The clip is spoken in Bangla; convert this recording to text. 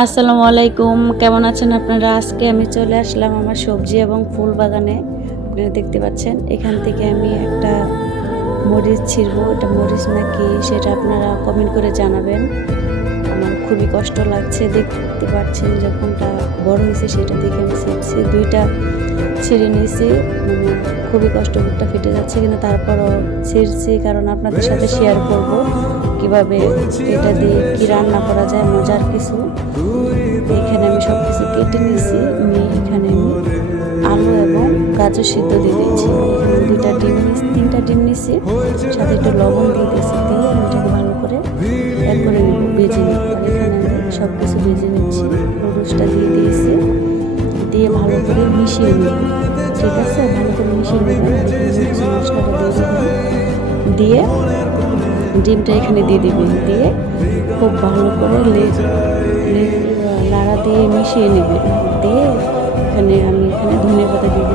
আসসালামু আলাইকুম, কেমন আছেন আপনারা? আজকে আমি চলে আসলাম আমার সবজি এবং ফুল বাগানে। আপনারা দেখতে পাচ্ছেন, এখান থেকে আমি একটা মরিচ ছিঁড়বো। এটা মরিচ নাকি সেটা আপনারা কমেন্ট করে জানাবেন। আমার খুবই কষ্ট লাগছে, দেখতে পাচ্ছেন যখনটা বড় হয়েছে সেটা দেখে আমি ছিঁড়ছি। দুইটা ছিঁড়ে নিয়েছি, খুবই কষ্ট, বুকটা ফেটে যাচ্ছে, কিন্তু তারপরও ছিঁড়ছি কারণ আপনাদের সাথে শেয়ার করব কিভাবে এটা দিয়ে কি রান্না করা যায়, মজার কিছু। এখানে আমি সব কিছু কেটে নিয়েছি, নিয়ে এখানে আমি আলু এবং গাজর সিদ্ধ দিয়ে দিয়েছি। এখানে 3টা ডিম নিয়েছি, সাথে একটু লবণ দিয়ে দিয়েছি, দিয়ে আমি এটাকে ভালো করে এক করে নেব, ভেজে নেব। আর এখানে আমি সব কিছু ভেজে নিচ্ছি, নুডলসটা দিয়ে দিয়েছি, দিয়ে ভালো করে মিশিয়ে নেব। ঠিক আছে, ভালো করে মিশিয়ে নেবেন। আর এখানে মশলাটা দিয়ে ডিমটা এখানে দিয়ে দিবেন, দিয়ে খুব ভালো করে লাড়া দিয়ে মিশিয়ে নেবেন। দিয়ে এখানে ধনে পাতা দিয়ে